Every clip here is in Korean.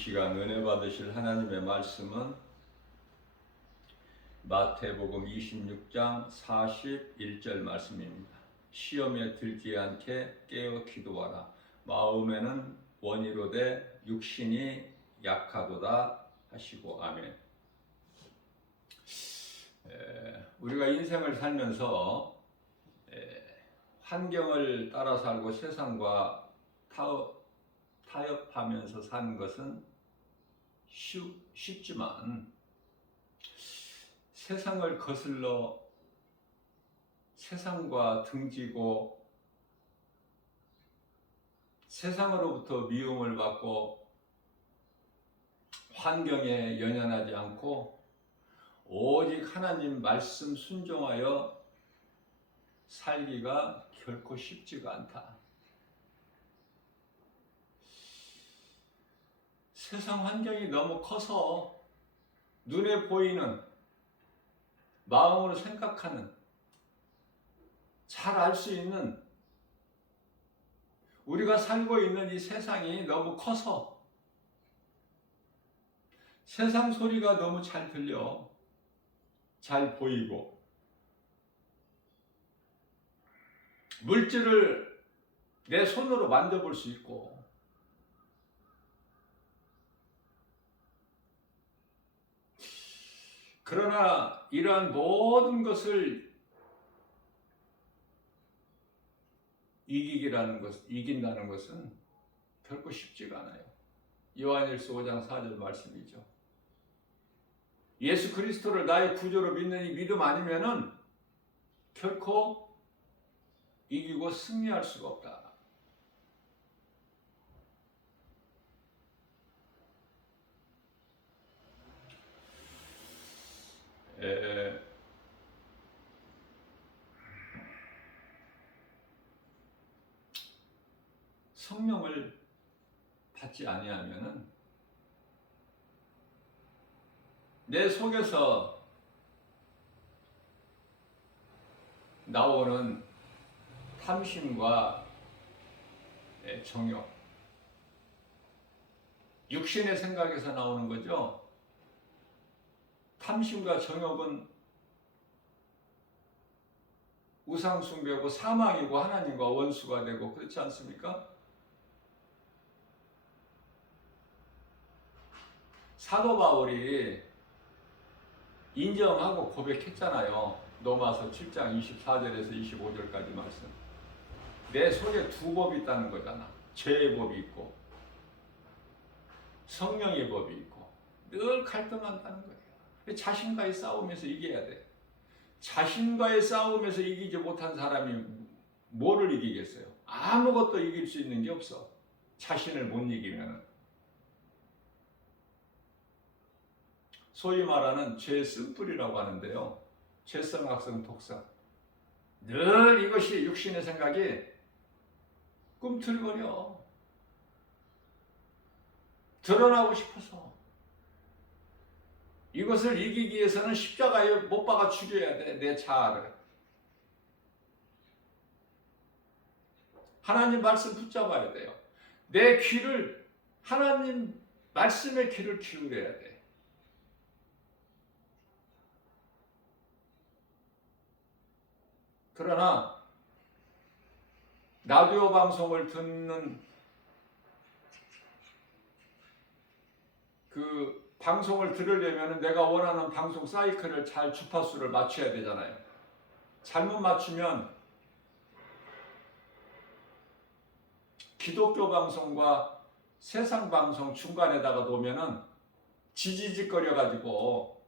시간 은혜 받으실 하나님의 말씀은 마태복음 26장 41절 말씀입니다. 시험에 들지 않게 깨어 기도하라. 마음에는 원이로되 육신이 약하도다 하시고 아멘. 우리가 인생을 살면서 환경을 따라 살고 세상과 타협하면서 사는 것은 쉽지만 세상을 거슬러 세상과 등지고 세상으로부터 미움을 받고 환경에 연연하지 않고 오직 하나님 말씀 순종하여 살기가 결코 쉽지가 않다. 세상 환경이 너무 커서 눈에 보이는 마음으로 생각하는 잘 알 수 있는 우리가 살고 있는 이 세상이 너무 커서 세상 소리가 너무 잘 들려 잘 보이고 물질을 내 손으로 만져볼 수 있고 그러나 이러한 모든 것을 이긴다는 것은 결코 쉽지가 않아요. 요한일서 5장 4절 말씀이죠. 예수 그리스도를 나의 구주로 믿는 이 믿음 아니면은 결코 이기고 승리할 수가 없다. 성령을 받지 아니하면은 내 속에서 나오는 탐심과 정욕, 육신의 생각에서 나오는 거죠. 탐심과 정욕은 우상숭배고 사망이고 하나님과 원수가 되고 그렇지 않습니까? 사도 바울이 인정하고 고백했잖아요. 로마서 7장 24절에서 25절까지 말씀. 내 속에 두 법이 있다는 거잖아. 죄의 법이 있고 성령의 법이 있고 늘 갈등한다는 거예요. 자신과의 싸움에서 이겨야 돼. 자신과의 싸움에서 이기지 못한 사람이 뭐를 이기겠어요? 아무것도 이길 수 있는 게 없어. 자신을 못 이기면. 소위 말하는 죄의 쓴뿌리라고 하는데요. 죄성, 악성, 독성. 늘 이것이 육신의 생각이 꿈틀거려. 드러나고 싶어서. 이것을 이기기 위해서는 십자가에 못 박아 죽여야 돼. 내 자아를. 하나님 말씀 붙잡아야 돼요. 내 귀를 하나님 말씀의 귀를 기울여야 돼. 그러나 라디오 방송을 듣는 그 방송을 들으려면 내가 원하는 방송 사이클을 잘 주파수를 맞춰야 되잖아요. 잘못 맞추면 기독교 방송과 세상 방송 중간에다가 놓으면은 지지직거려 가지고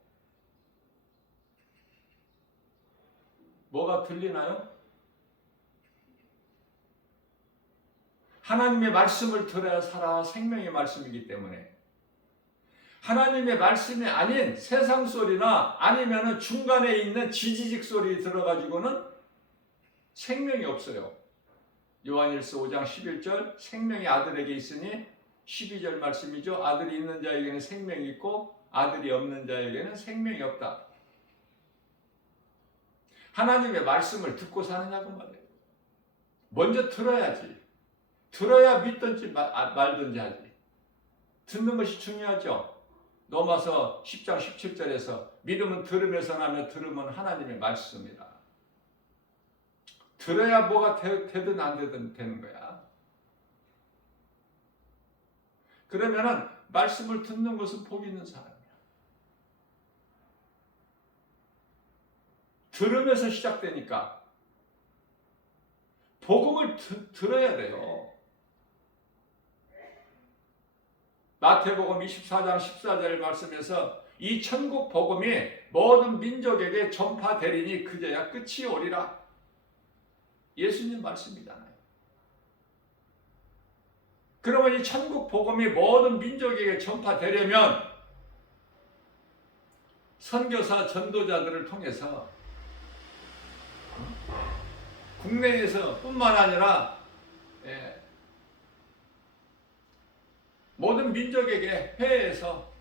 뭐가 들리나요? 하나님의 말씀을 들어야 살아. 생명의 말씀이기 때문에. 하나님의 말씀이 아닌 세상 소리나 아니면 중간에 있는 지지직 소리 들어가지고는 생명이 없어요. 요한일서 5장 11절 생명이 아들에게 있으니 12절 말씀이죠. 아들이 있는 자에게는 생명이 있고 아들이 없는 자에게는 생명이 없다. 하나님의 말씀을 듣고 사느냐고 말이에요. 먼저 들어야지. 들어야 믿든지 말든지 하지. 듣는 것이 중요하죠. 로마서 10장 17절에서 믿음은 들음에서 나며 들음은 하나님의 말씀이다. 들어야 뭐가 되든 안 되든 되는 거야. 그러면은 말씀을 듣는 것은 복 있는 사람이야. 들으면서 시작되니까 복음을 들어야 돼요. 마태복음 24장 14절 말씀에서 이 천국 복음이 모든 민족에게 전파되리니 그제야 끝이 오리라. 예수님 말씀이잖아요. 그러면 이 천국 복음이 모든 민족에게 전파되려면 선교사 전도자들을 통해서 국내에서 뿐만 아니라 모든 민족에게 해외에서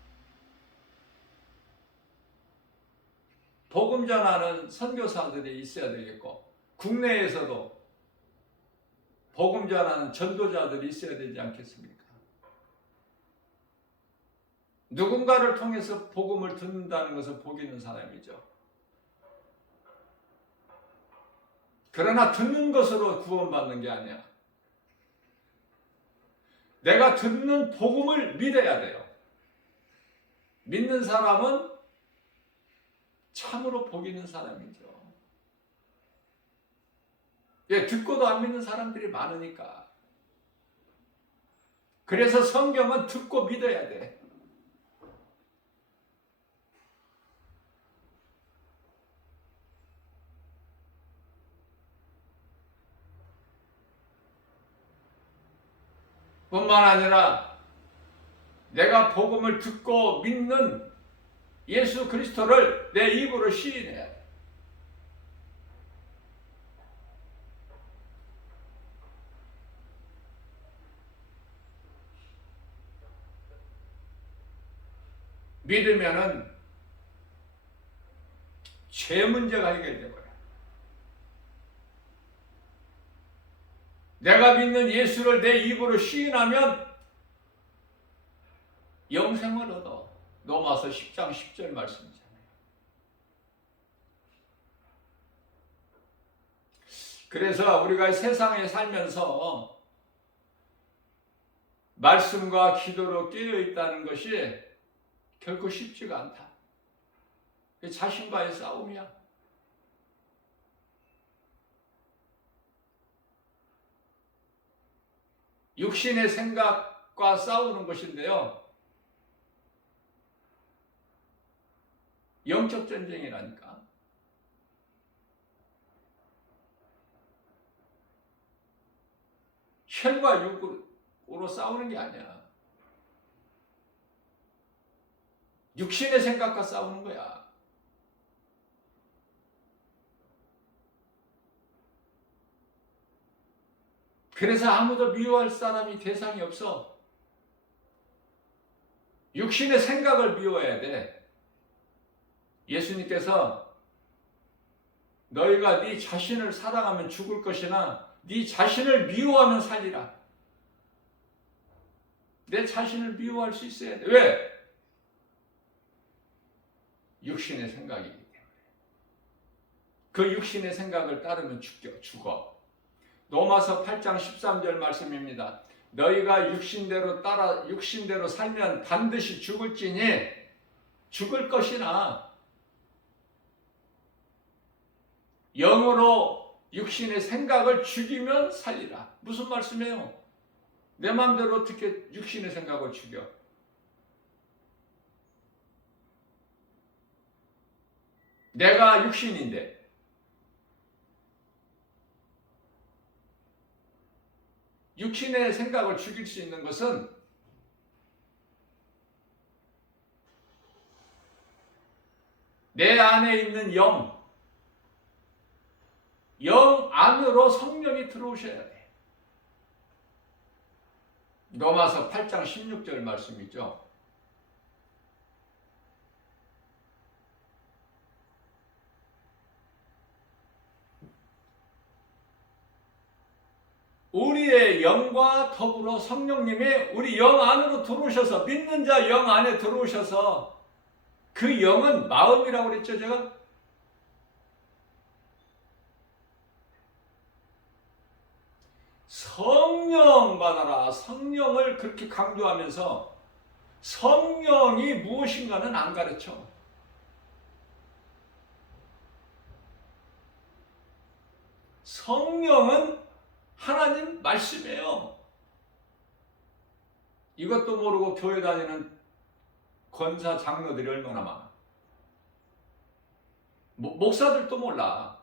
복음 전하는 선교사들이 있어야 되겠고 국내에서도 복음 전하는 전도자들이 있어야 되지 않겠습니까? 누군가를 통해서 복음을 듣는다는 것은 복 있는 사람이죠. 그러나 듣는 것으로 구원받는 게 아니야. 내가 듣는 복음을 믿어야 돼요. 믿는 사람은 참으로 복 있는 사람이죠. 듣고도 안 믿는 사람들이 많으니까. 그래서 성경은 듣고 믿어야 돼. 뿐만 아니라 내가 복음을 듣고 믿는 예수 그리스도를 내 입으로 시인해야 돼. 믿으면은 죄 문제가 해결돼 버려. 내가 믿는 예수를 내 입으로 시인하면 영생을 얻어. 로마서 10장 10절 말씀이잖아요. 그래서 우리가 세상에 살면서 말씀과 기도로 깨어 있다는 것이 결코 쉽지가 않다. 자신과의 싸움이야. 육신의 생각과 싸우는 것인데요. 영적 전쟁이라니까. 혈과 육으로 싸우는 게 아니야. 육신의 생각과 싸우는 거야. 그래서 아무도 미워할 사람이 대상이 없어. 육신의 생각을 미워해야 돼. 예수님께서 너희가 네 자신을 사랑하면 죽을 것이나 네 자신을 미워하면 살리라. 내 자신을 미워할 수 있어야 돼. 왜? 육신의 생각이기 때문에. 그 육신의 생각을 따르면 죽어. 로마서 8장 13절 말씀입니다. 너희가 육신대로 살면 반드시 죽을지니 죽을 것이나 영으로 육신의 생각을 죽이면 살리라. 무슨 말씀이에요? 내 마음대로 어떻게 육신의 생각을 죽여? 내가 육신인데 육신의 생각을 죽일 수 있는 것은 내 안에 있는 영 안으로 성령이 들어오셔야 돼. 로마서 8장 16절 말씀이죠. 우리의 영과 더불어 성령님이 우리 영 안으로 들어오셔서, 믿는 자 영 안에 들어오셔서, 그 영은 마음이라고 그랬죠, 제가? 성령 받아라. 성령을 그렇게 강조하면서 성령이 무엇인가는 안 가르쳐. 성령은 하나님 말씀이에요. 이것도 모르고 교회 다니는 권사 장로들이 얼마나 많아. 목사들도 몰라.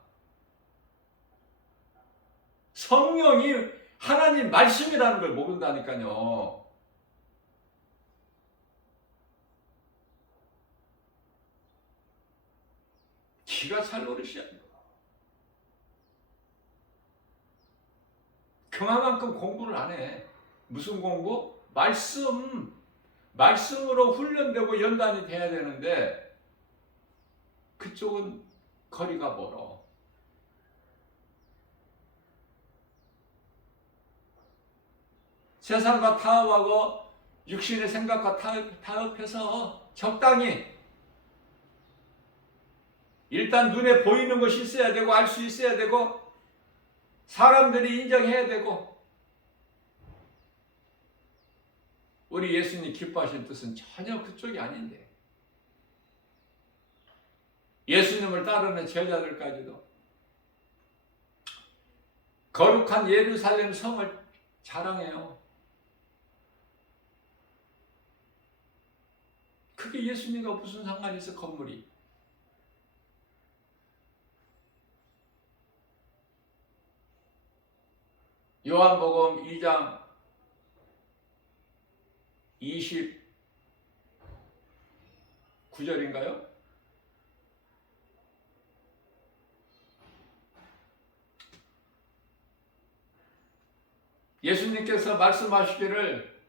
성령이 하나님 말씀이라는 걸 모른다니까요. 기가 찰 노릇이야. 그만큼 공부를 안 해. 무슨 공부? 말씀으로 훈련되고 연단이 돼야 되는데 그쪽은 거리가 멀어. 세상과 타협하고 육신의 생각과 타협해서 적당히, 일단 눈에 보이는 것이 있어야 되고 알 수 있어야 되고 사람들이 인정해야 되고. 우리 예수님 기뻐하신 뜻은 전혀 그쪽이 아닌데, 예수님을 따르는 제자들까지도 거룩한 예루살렘 성을 자랑해요. 그게 예수님과 무슨 상관이 있어, 건물이. 요한복음 2장 29절인가요? 예수님께서 말씀하시기를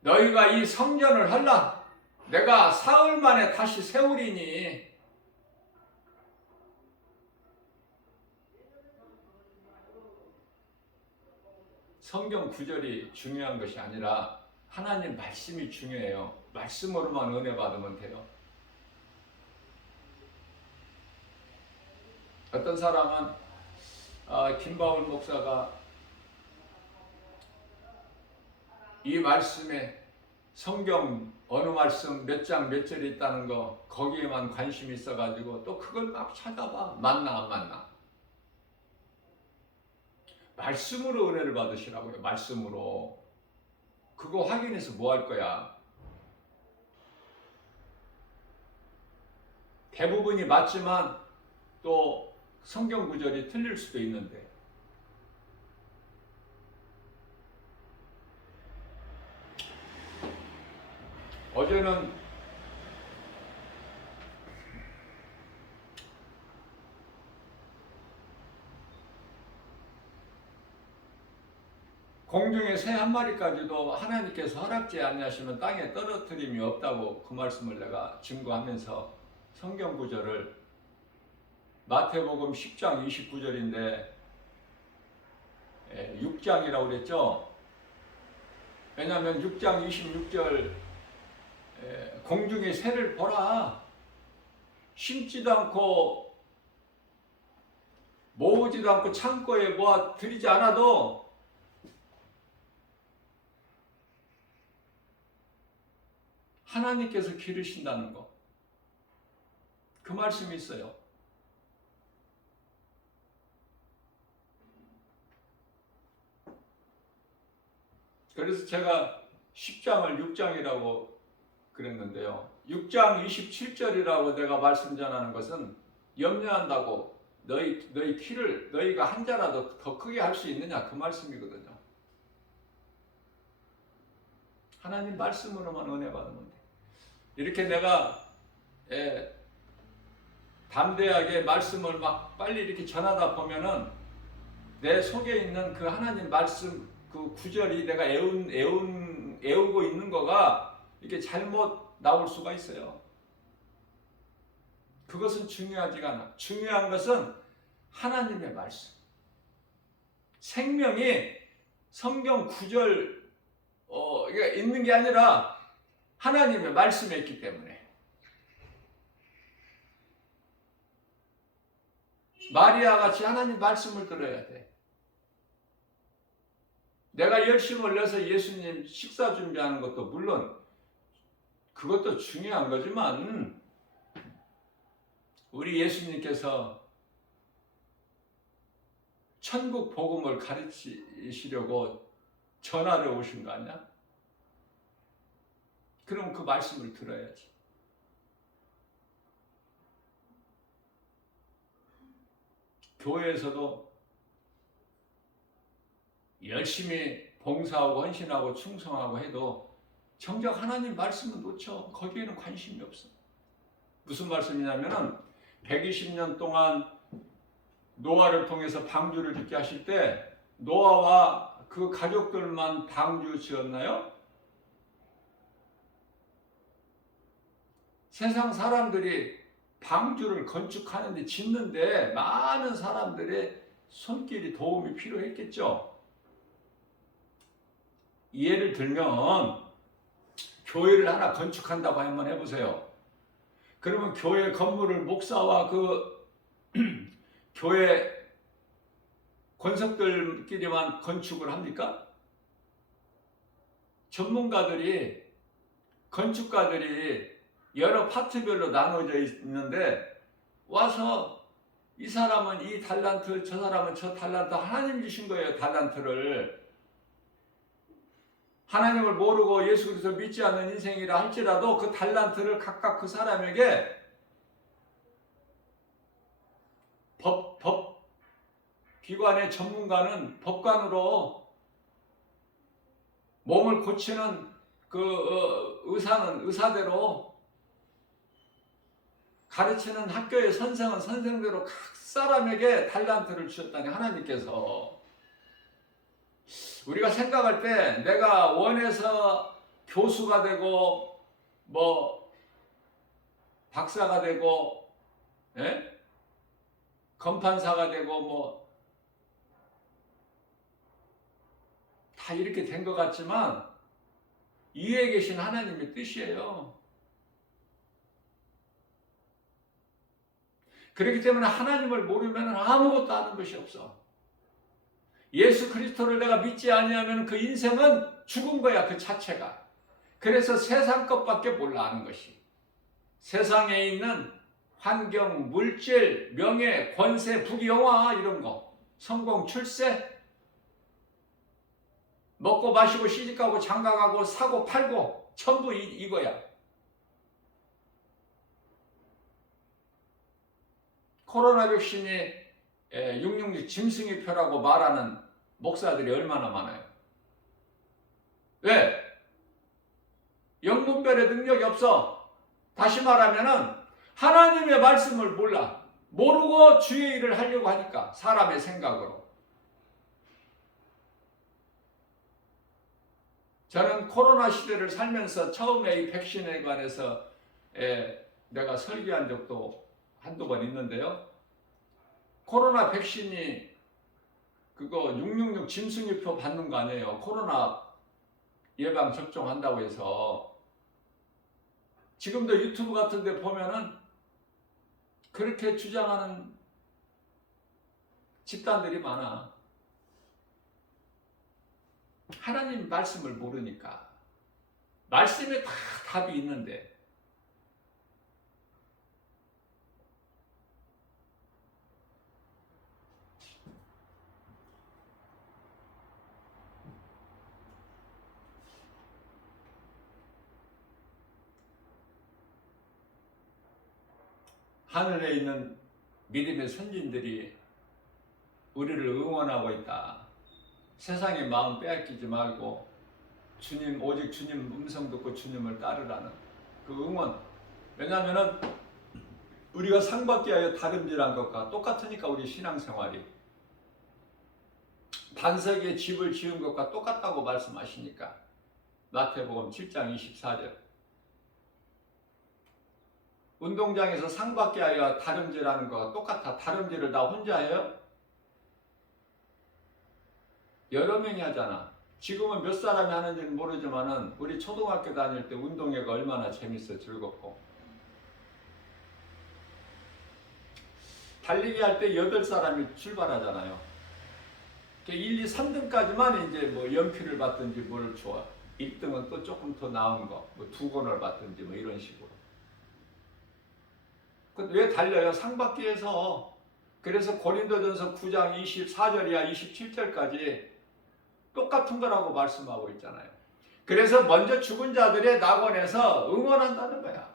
너희가 이 성전을 할라. 내가 사흘 만에 다시 세우리니. 성경 구절이 중요한 것이 아니라 하나님 말씀이 중요해요. 말씀으로만 은혜 받으면 돼요. 어떤 사람은 김바울 목사가 이 말씀에 성경 어느 말씀 몇 장 몇 절이 있다는 거 거기에만 관심이 있어가지고 또 그걸 막 찾아봐. 맞나 안 맞나. 말씀으로 은혜를 받으시라고요. 말씀으로. 그거 확인해서 뭐 할 거야. 대부분이 맞지만 또 성경 구절이 틀릴 수도 있는데, 어제는 공중에 새 한 마리까지도 하나님께서 허락지 아니하시면 땅에 떨어뜨림이 없다고 그 말씀을 내가 증거하면서 성경 구절을 마태복음 10장 29절인데 6장이라고 그랬죠. 왜냐하면 6장 26절 공중의 새를 보라. 심지도 않고 모으지도 않고 창고에 모아 들이지 않아도 하나님께서 기르신다는 거. 그 말씀이 있어요. 그래서 제가 10장을 6장이라고 그랬는데요. 6장 27절이라고 내가 말씀 전하는 것은 염려한다고 너희 키를 너희가 한 자라도 더 크게 할 수 있느냐 그 말씀이거든요. 하나님 말씀으로만 은혜 받으면 돼. 이렇게 내가 담대하게 말씀을 막 빨리 이렇게 전하다 보면은 내 속에 있는 그 하나님 말씀 그 구절이 내가 애우고 있는 거가 이렇게 잘못 나올 수가 있어요. 그것은 중요하지가 않아. 중요한 것은 하나님의 말씀. 생명이 성경 구절 이게 있는 게 아니라 하나님의 말씀에 있기 때문에. 마리아 같이 하나님 말씀을 들어야 돼. 내가 열심을 내서 예수님 식사 준비하는 것도 물론 그것도 중요한 거지만 우리 예수님께서 천국 복음을 가르치시려고 전하러 오신 거 아니야? 그럼 그 말씀을 들어야지. 교회에서도 열심히 봉사하고 헌신하고 충성하고 해도 정작 하나님 말씀은 놓쳐. 거기에는 관심이 없어. 무슨 말씀이냐면은 120년 동안 노아를 통해서 방주를 짓게 하실 때 노아와 그 가족들만 방주 지었나요? 세상 사람들이 방주를 건축하는데 짓는데 많은 사람들의 손길이 도움이 필요했겠죠. 예를 들면 교회를 하나 건축한다고 한번 해보세요. 그러면 교회 건물을 목사와 그 교회 권석들끼리만 건축을 합니까? 전문가들이, 건축가들이 여러 파트별로 나눠져 있는데 와서 이 사람은 이 달란트, 저 사람은 저 달란트, 하나님 주신 거예요. 달란트를. 하나님을 모르고 예수 그리스도 믿지 않는 인생이라 할지라도 그 달란트를 각각 그 사람에게 기관의 전문가는 법관으로, 몸을 고치는 그 의사는 의사대로, 가르치는 학교의 선생은 선생대로 각 사람에게 달란트를 주셨다니 하나님께서. 우리가 생각할 때 내가 원해서 교수가 되고 뭐 박사가 되고 검판사가 되고 뭐 다 이렇게 된 것 같지만 위에 계신 하나님의 뜻이에요. 그렇기 때문에 하나님을 모르면 아무것도 아는 것이 없어. 예수 그리스도를 내가 믿지 아니하면 그 인생은 죽은 거야, 그 자체가. 그래서 세상 것밖에 몰라 아는 것이. 세상에 있는 환경, 물질, 명예, 권세, 부귀영화 이런 거, 성공, 출세, 먹고 마시고 시집가고 장가가고 사고 팔고 전부 이거야. 코로나 백신이 666 짐승이표라고 말하는 목사들이 얼마나 많아요. 왜? 영문별의 능력이 없어. 다시 말하면은 하나님의 말씀을 몰라. 모르고 주의 일을 하려고 하니까, 사람의 생각으로. 저는 코로나 시대를 살면서 처음에 이 백신에 관해서 내가 설교한 적도 한두 번 있는데요. 코로나 백신이 그거 666 짐승유표 받는 거 아니에요. 코로나 예방 접종한다고 해서. 지금도 유튜브 같은 데 보면은 그렇게 주장하는 집단들이 많아. 하나님 말씀을 모르니까. 말씀에 다 답이 있는데. 하늘에 있는 믿음의 선진들이 우리를 응원하고 있다. 세상의 마음 빼앗기지 말고 주님, 오직 주님 음성 듣고 주님을 따르라는 그 응원. 왜냐하면 우리가 상받기 하여 다름질한 것과 똑같으니까. 우리 신앙생활이 반석에 집을 지은 것과 똑같다고 말씀하시니까. 마태복음 7장 24절. 운동장에서 상받기 하여 다름질하는 것과 똑같아. 다름질을 나 혼자 해요? 여러 명이 하잖아. 지금은 몇 사람이 하는지는 모르지만은 우리 초등학교 다닐 때 운동회가 얼마나 재밌어 즐겁고, 달리기 할 때 8사람이 출발하잖아요. 1, 2, 3등까지만 이제 뭐 연필을 받든지 뭘 줘. 1등은 또 조금 더 나은 거, 뭐 2권을 받든지 뭐 이런 식으로. 왜 달려요? 상 받기 위해서. 그래서 고린도전서 9장 24절이야 27절까지 똑같은 거라고 말씀하고 있잖아요. 그래서 먼저 죽은 자들의 낙원에서 응원한다는 거야.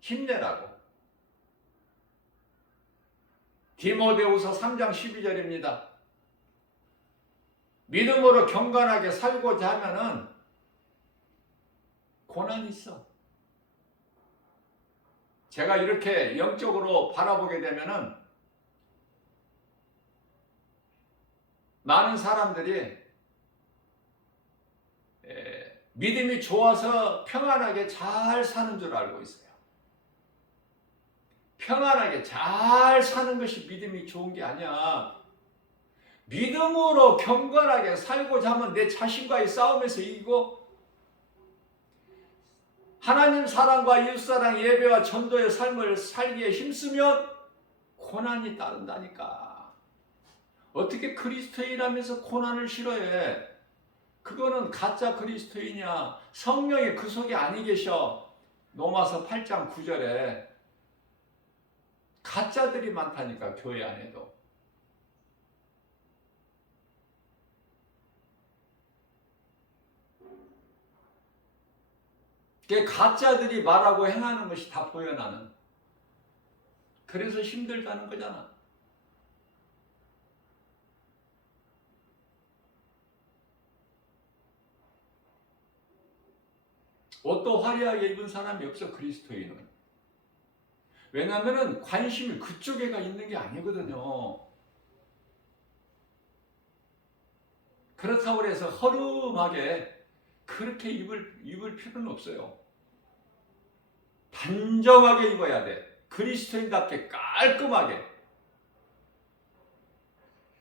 힘내라고. 디모데후서 3장 12절입니다. 믿음으로 경건하게 살고자 하면은 고난이 있어. 제가 이렇게 영적으로 바라보게 되면은 많은 사람들이 믿음이 좋아서 평안하게 잘 사는 줄 알고 있어요. 평안하게 잘 사는 것이 믿음이 좋은 게 아니야. 믿음으로 경건하게 살고자 하면 내 자신과의 싸움에서 이기고, 하나님 사랑과 이웃사랑, 예배와 전도의 삶을 살기에 힘쓰면 고난이 따른다니까. 어떻게 그리스도인이라면서 고난을 싫어해? 그거는 가짜 그리스도인이야. 성령이 그 속에 아니 계셔. 로마서 8장 9절에 가짜들이 많다니까, 교회 안에도. 가짜들이 말하고 행하는 것이 다 보여 나는. 그래서 힘들다는 거잖아. 옷도 화려하게 입은 사람이 없어, 그리스도인은. 왜냐하면 관심이 그쪽에가 있는 게 아니거든요. 그렇다고 해서 허름하게 그렇게 입을 필요는 없어요. 단정하게 입어야 돼. 그리스도인답게 깔끔하게.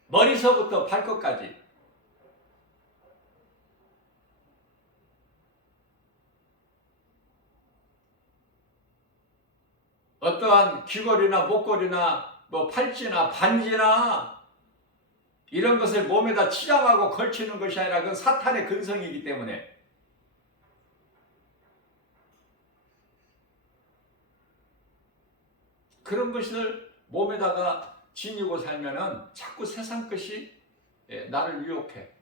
머리서부터 발끝까지. 어떠한 귀걸이나 목걸이나 뭐 팔찌나 반지나 이런 것을 몸에다 치장하고 걸치는 것이 아니라 그건 사탄의 근성이기 때문에. 그런 것을 몸에다가 지니고 살면은 자꾸 세상 것이 나를 유혹해.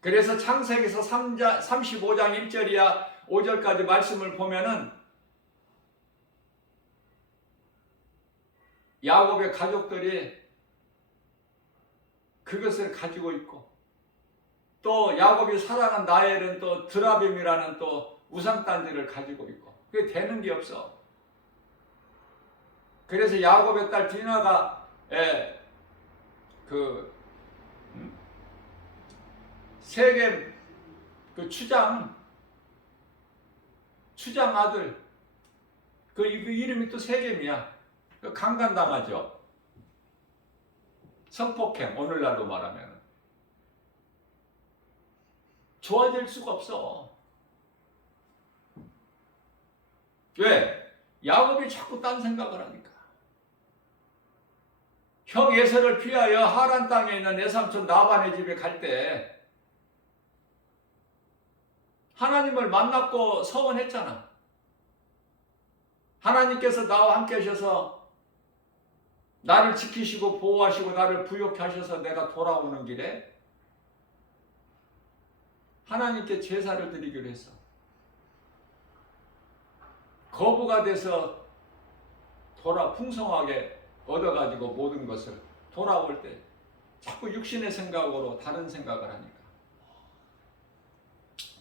그래서 창세기서 35장 1절이야 5절까지 말씀을 보면은 야곱의 가족들이 그것을 가지고 있고, 또 야곱이 사랑한 라헬은 또 드라빔이라는 또 우상단지를 가지고 있고, 그게 되는 게 없어. 그래서 야곱의 딸 디나가 세겜 그 추장 아들, 그 이름이 또 세겜이야. 강간당하죠. 성폭행, 오늘날로 말하면. 좋아질 수가 없어. 왜? 야곱이 자꾸 딴 생각을 하니까. 형 에서를 피하여 하란 땅에 있는 내 삼촌 라반의 집에 갈 때 하나님을 만났고 서원했잖아. 하나님께서 나와 함께 하셔서 나를 지키시고 보호하시고 나를 부욕케 하셔서 내가 돌아오는 길에 하나님께 제사를 드리기로 했어. 거부가 돼서 풍성하게 얻어가지고 모든 것을 돌아올 때 자꾸 육신의 생각으로 다른 생각을 하니까.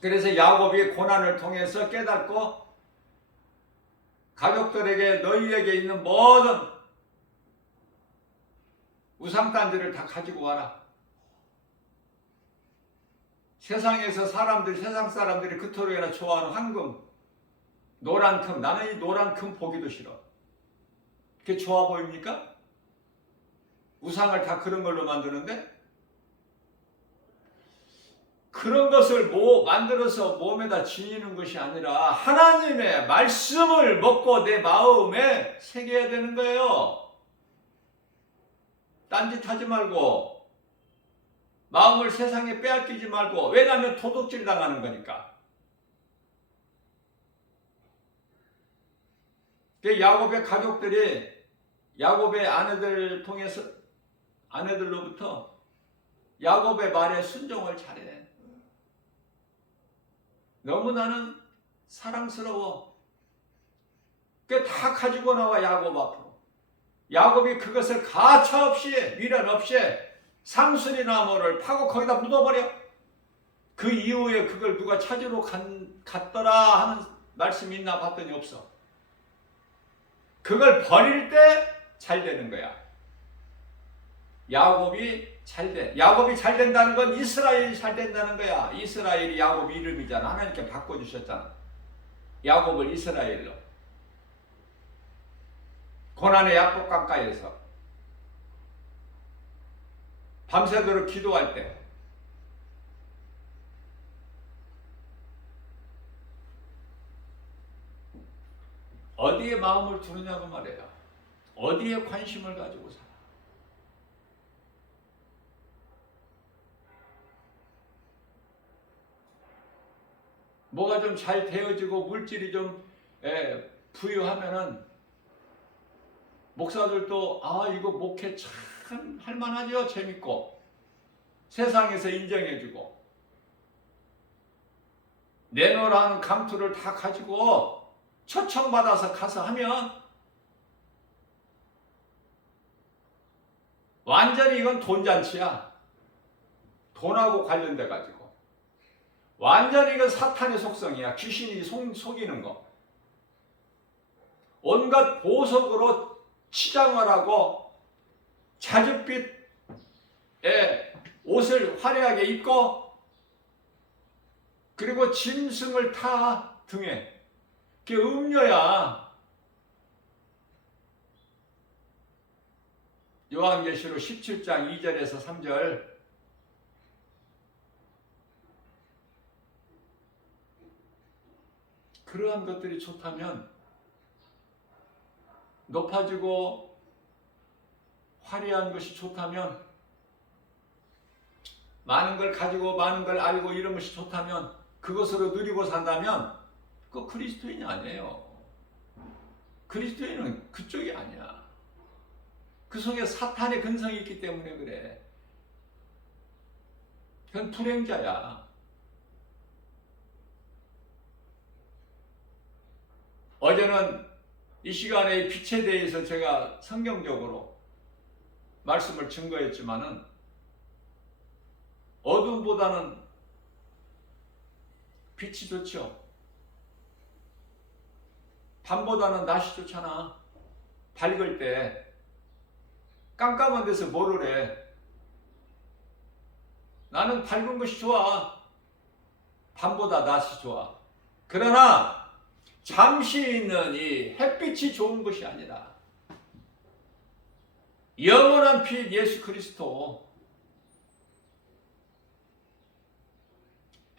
그래서 야곱이 고난을 통해서 깨닫고 가족들에게 너희에게 있는 모든 우상단지를 다 가지고 와라. 세상에서 세상 사람들이 그토록이나 좋아하는 황금, 노란 금, 나는 이 노란 금 보기도 싫어. 그게 좋아 보입니까? 우상을 다 그런 걸로 만드는데 그런 것을 만들어서 몸에다 지니는 것이 아니라 하나님의 말씀을 먹고 내 마음에 새겨야 되는 거예요. 딴짓하지 말고 마음을 세상에 빼앗기지 말고. 왜냐하면 도둑질 당하는 거니까. 야곱의 가족들이 야곱의 아내들로부터 야곱의 말에 순종을 잘해. 너무 나는 사랑스러워. 그 다 가지고 나와 야곱 앞으로. 야곱이 그것을 가차없이 미련 없이 상수리 나무를 파고 거기다 묻어버려. 그 이후에 그걸 누가 찾으러 갔더라 하는 말씀이 있나 봤더니 없어. 그걸 버릴 때 잘 되는 거야. 야곱이 잘 돼. 야곱이 잘 된다는 건 이스라엘이 잘 된다는 거야. 이스라엘이 야곱 이름이잖아. 하나님께 바꿔주셨잖아. 야곱을 이스라엘로. 고난의 야복 가까이에서 밤새도록 기도할 때 어디에 마음을 두느냐고 말이에요. 어디에 관심을 가지고 살아. 뭐가 좀 잘 되어지고 물질이 좀 부유하면은 목사들도 이거 목회 참 할만하죠. 재밌고 세상에서 인정해주고 내놓으라는 감투를 다 가지고 초청받아서 가서 하면 완전히 이건 돈잔치야. 돈하고 관련돼 가지고 완전히 이건 사탄의 속성이야. 귀신이 속이는 거. 온갖 보석으로 치장을 하고 자줏빛의 옷을 화려하게 입고 그리고 짐승을 타 등에. 그게 음료야. 요한계시록 17장 2절에서 3절. 그러한 것들이 좋다면 높아지고 화려한 것이 좋다면 많은 걸 가지고 많은 걸 알고 이런 것이 좋다면 그것으로 누리고 산다면 그거 그리스도인이 아니에요. 그리스도인은 그쪽이 아니야. 그 속에 사탄의 근성이 있기 때문에 그래. 그건 불행자야. 어제는 이 시간에 빛에 대해서 제가 성경적으로 말씀을 증거했지만은 어둠보다는 빛이 좋죠. 밤보다는 낮이 좋잖아. 밝을 때 깜깜한 데서 뭐를 해. 나는 밝은 것이 좋아. 밤보다 낮이 좋아. 그러나 잠시 있는 이 햇빛이 좋은 것이 아니라 영원한 빛 예수 그리스도.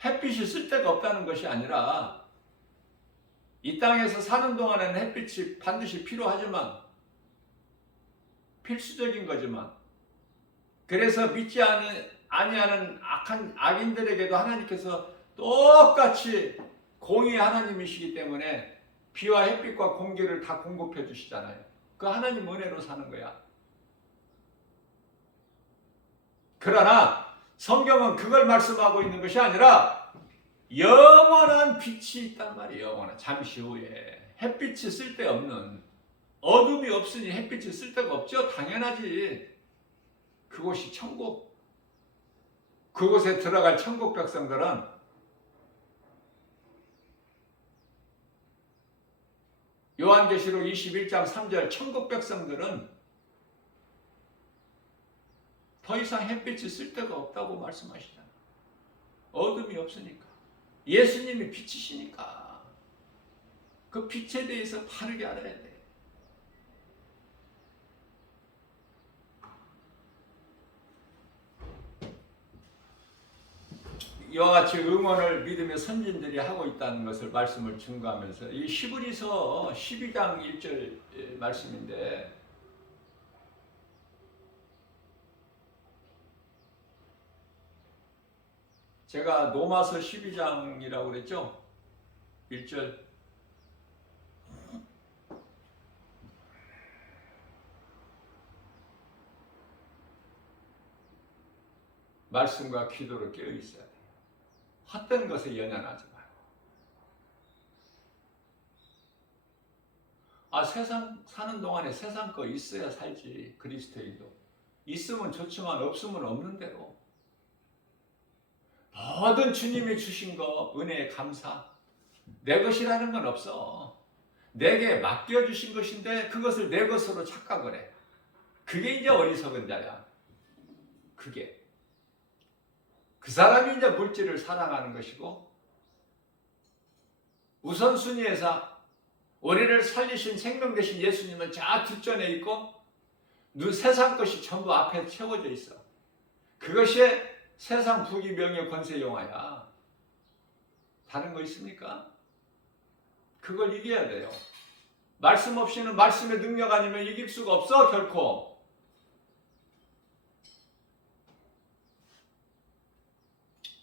햇빛이 쓸데가 없다는 것이 아니라 이 땅에서 사는 동안에는 햇빛이 반드시 필요하지만 필수적인 거지만 그래서 믿지 아니하는 악인들에게도 하나님께서 똑같이 공의의 하나님이시기 때문에 비와 햇빛과 공기를 다 공급해 주시잖아요. 그 하나님 은혜로 사는 거야. 그러나 성경은 그걸 말씀하고 있는 것이 아니라 영원한 빛이 있단 말이에요. 영원한. 잠시 후에 햇빛이 쓸데없는, 어둠이 없으니 햇빛이 쓸데가 없죠. 당연하지. 그곳이 천국. 그곳에 들어갈 천국 백성들은 요한계시록 21장 3절 천국 백성들은 더 이상 햇빛이 쓸데가 없다고 말씀하시잖아요. 어둠이 없으니까. 예수님이 빛이시니까. 그 빛에 대해서 바르게 알아야 돼. 이와 같이 응원을 믿음의 선진들이 하고 있다는 것을 말씀을 증거하면서 이 히브리서 12장 1절 말씀인데, 제가 로마서 12장이라고 그랬죠? 1절. 말씀과 기도로 깨어 있어야 돼요. 헛된 것에 연연하지 말고. 세상 사는 동안에 세상 거 있어야 살지. 그리스도인도 있으면 좋지만 없으면 없는 대로 모든 주님이 주신 거 은혜에 감사. 내 것이라는 건 없어. 내게 맡겨주신 것인데 그것을 내 것으로 착각을 해. 그게 이제 어리석은 자야. 그 사람이 이제 물질을 사랑하는 것이고, 우선순위에서 우리를 살리신 생명 되신 예수님은 저 뒷전에 있고 세상 것이 전부 앞에 채워져 있어. 그것이 세상 부귀 명예 권세 영화야. 다른 거 있습니까? 그걸 이겨야 돼요. 말씀 없이는, 말씀의 능력 아니면 이길 수가 없어, 결코.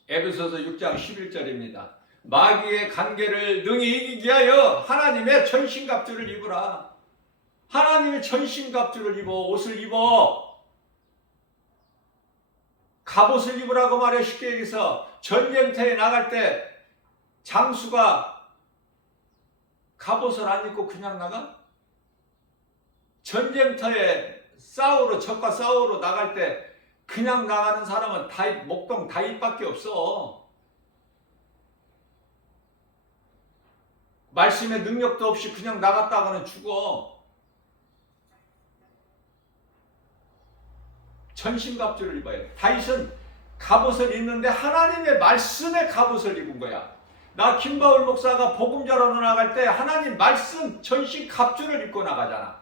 에베소서 6장 11절입니다. 마귀의 관계를 능히 이기기 위하여 하나님의 전신갑주를 입으라. 하나님의 전신갑주를 입어. 옷을 입어. 갑옷을 입으라고 말해. 쉽게 얘기해서 전쟁터에 나갈 때 장수가 갑옷을 안 입고 그냥 나가? 전쟁터에 적과 싸우러 나갈 때 그냥 나가는 사람은 목동 다윗밖에 없어. 말씀의 능력도 없이 그냥 나갔다가는 죽어. 전신갑주를 입어야 돼. 다윗은 갑옷을 입는데 하나님의 말씀의 갑옷을 입은 거야. 나 김바울 목사가 복음 전하러 나갈 때 하나님 말씀 전신갑주를 입고 나가잖아.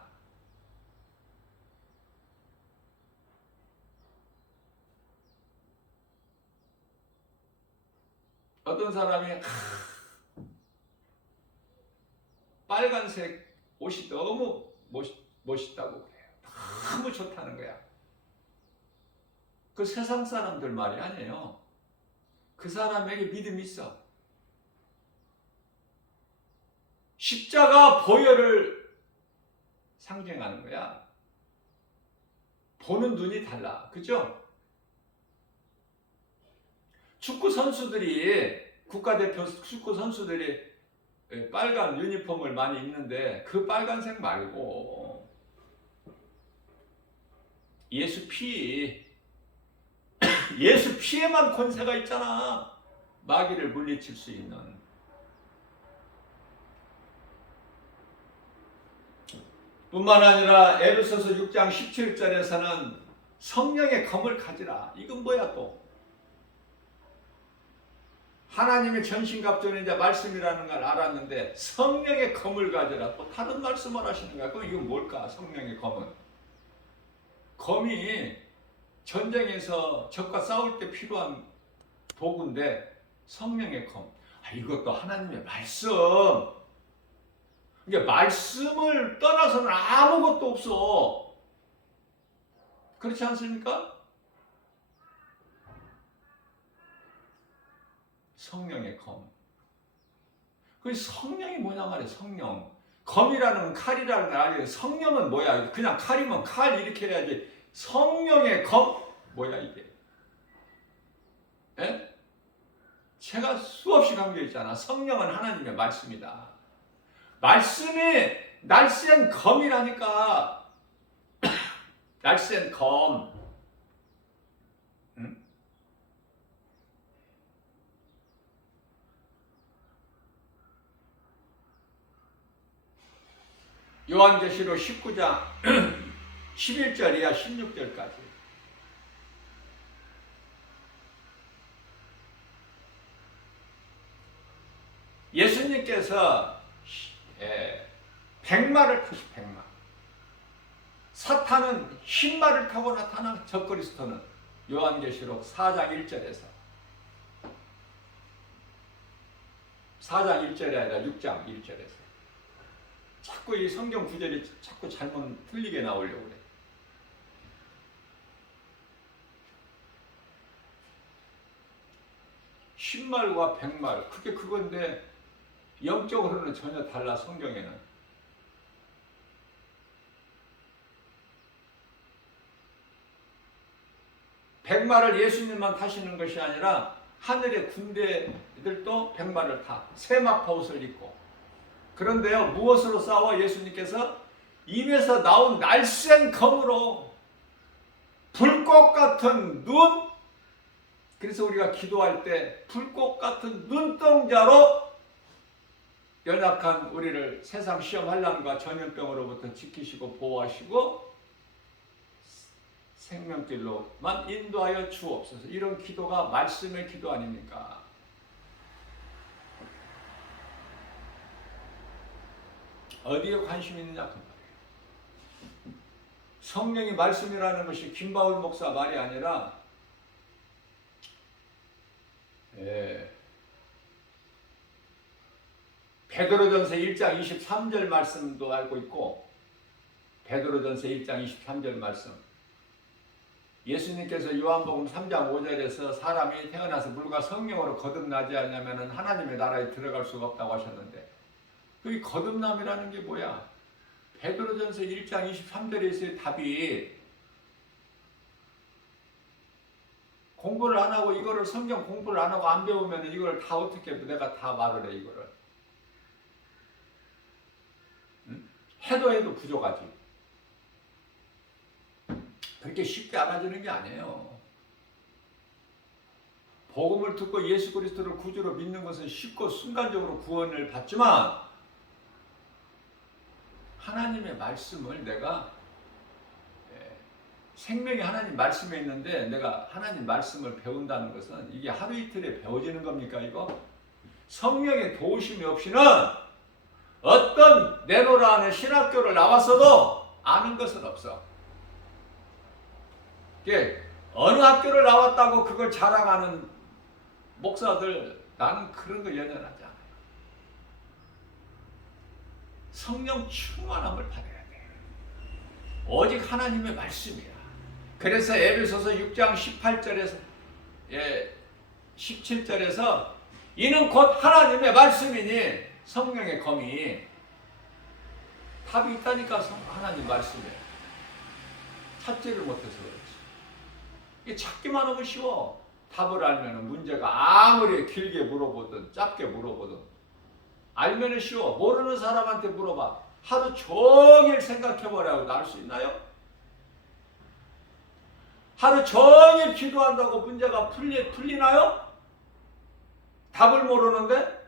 어떤 사람이 빨간색 옷이 너무 멋있다고 그래요. 너무 좋다는 거야. 그 세상 사람들 말이 아니에요. 그 사람에게 믿음이 있어. 십자가 보혈을 상징하는 거야. 보는 눈이 달라. 그죠? 국가대표 축구 선수들이 빨간 유니폼을 많이 입는데 그 빨간색 말고 예수 피에만 권세가 있잖아. 마귀를 물리칠 수 있는. 뿐만 아니라 에베소서 6장 17절에서는 성령의 검을 가지라. 이건 뭐야 또? 하나님의 전신갑주는 이제 말씀이라는 걸 알았는데 성령의 검을 가지라. 또 다른 말씀을 하시는 거야. 그럼 이건 뭘까? 성령의 검은. 검이 전쟁에서 적과 싸울 때 필요한 도구인데 성령의 검. 이것도 하나님의 말씀. 이게 말씀을 떠나서는 아무것도 없어. 그렇지 않습니까? 성령의 검. 그 성령이 뭐냐 말이야. 성령. 검이라는 칼이라는 걸 알아요. 성령은 뭐야? 그냥 칼이면 칼 이렇게 해야지. 성령의 검? 뭐야 이게? 에? 제가 수없이 강조했잖아. 성령은 하나님의 말씀이다. 말씀이 날쌘 검이라니까. 날쌘 검. 응? 요한계시록 19장 11절이야 16절까지. 예수님께서 100마를 타시 100마. 사탄은 흰마를 타고 나타난 적그리스도는 요한계시록 4장 1절에서 4장 1절이 아니라 6장 1절에서 자꾸 이 성경 구절이 자꾸 잘못 틀리게 나오려고 그래. 흰말과 100말 그게 그건데 영적으로는 전혀 달라. 성경에는 백마를 예수님만 타시는 것이 아니라 하늘의 군대들도 100마를 타. 세마포 옷을 입고. 그런데요, 무엇으로 싸워? 예수님께서 입에서 나온 날쌘 검으로 불꽃 같은 눈. 그래서 우리가 기도할 때 불꽃 같은 눈동자로 연약한 우리를 세상 시험 환난과 전염병으로부터 지키시고 보호하시고 생명길로만 인도하여 주옵소서. 이런 기도가 말씀의 기도 아닙니까? 어디에 관심이 있느냐 그 말이에요. 성령이 말씀이라는 것이 김바울 목사 말이 아니라 베드로전서 1장 23절 말씀도 알고 있고 베드로전서 1장 23절 말씀 예수님께서 요한복음 3장 5절에서 사람이 태어나서 물과 성령으로 거듭나지 않으면 하나님의 나라에 들어갈 수가 없다고 하셨는데 그 거듭남이라는 게 뭐야? 베드로전서 1장 23절에서의 답이 공부를 안 하고 이거를 성경 공부를 안 하고 안 배우면 이걸 다 어떻게 내가 다 말을 해 이거를 해도 부족하지. 그렇게 쉽게 알아지는 게 아니에요. 복음을 듣고 예수 그리스도를 구주로 믿는 것은 쉽고 순간적으로 구원을 받지만 하나님의 말씀을 내가 생명이 하나님 말씀에 있는데 내가 하나님 말씀을 배운다는 것은 이게 하루 이틀에 배워지는 겁니까 이거? 성령의 도우심이 없이는 어떤 내노라 안에 신학교를 나왔어도 아는 것은 없어. 어느 학교를 나왔다고 그걸 자랑하는 목사들 나는 그런 거 연연하지 않아요. 성령 충만함을 받아야 돼. 오직 하나님의 말씀이야. 그래서 에베소서 6장 18절에서 17절에서 이는 곧 하나님의 말씀이니 성령의 검이 답이 있다니까. 하나님 말씀에 찾지를 못해서 그렇지. 이게 찾기만 하면 쉬워. 답을 알면 문제가 아무리 길게 물어보든 짧게 물어보든 알면 쉬워. 모르는 사람한테 물어봐. 하루 종일 생각해보라고 알 수 있나요? 하루 종일 기도한다고 문제가 풀리나요? 답을 모르는데?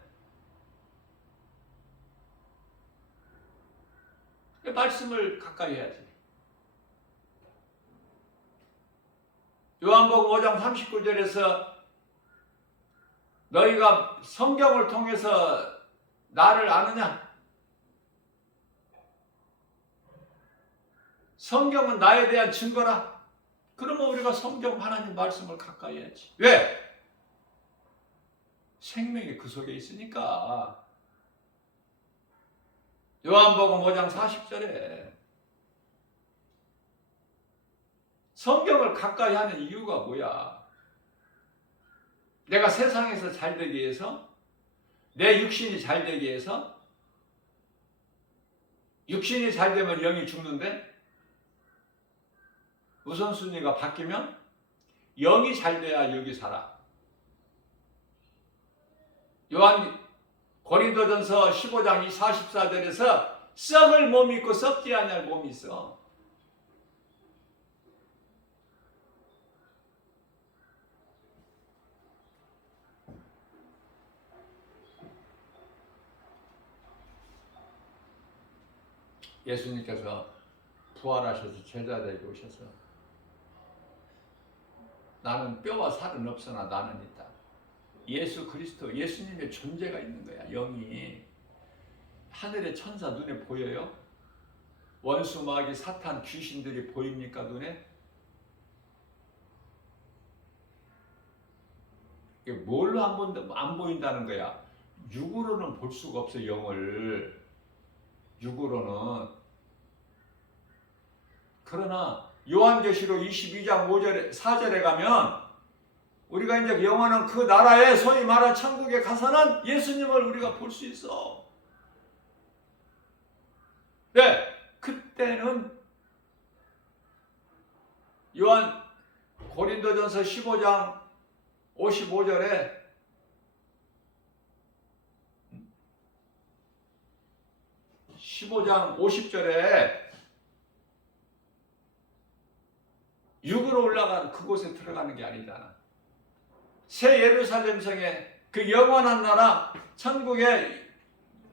말씀을 가까이 해야지. 요한복음 5장 39절에서 너희가 성경을 통해서 나를 아느냐? 성경은 나에 대한 증거라. 그러면 우리가 성경 하나님 말씀을 가까이 해야지. 왜? 생명이 그 속에 있으니까. 요한복음 5장 40절에 성경을 가까이 하는 이유가 뭐야? 내가 세상에서 잘 되기 위해서? 내 육신이 잘 되기 위해서? 육신이 잘 되면 영이 죽는데? 우선순위가 바뀌면 영이 잘 돼야 여기 살아. 고린도전서 15장 44절에서 썩을 몸이 있고 썩지 아니할 몸이 있어. 예수님께서 부활하셔서 제자들에게 오셔서 나는 뼈와 살은 없으나 나는 있다. 예수 그리스도, 예수님의 존재가 있는 거야. 영이. 하늘의 천사 눈에 보여요? 원수, 마귀, 사탄, 귀신들이 보입니까 눈에? 이게 뭘로 안 보인다는 거야? 육으로는 볼 수가 없어 영을. 육으로는. 그러나 요한계시록 22장 5절에 4절에 가면 우리가 이제 영원한 그 나라에 소위 말한 천국에 가서는 예수님을 우리가 볼 수 있어. 네, 그때는 요한 고린도전서 15장 55절에 육으로 올라간 그곳에 들어가는 게 아니잖아. 새 예루살렘 성에 그 영원한 나라 천국에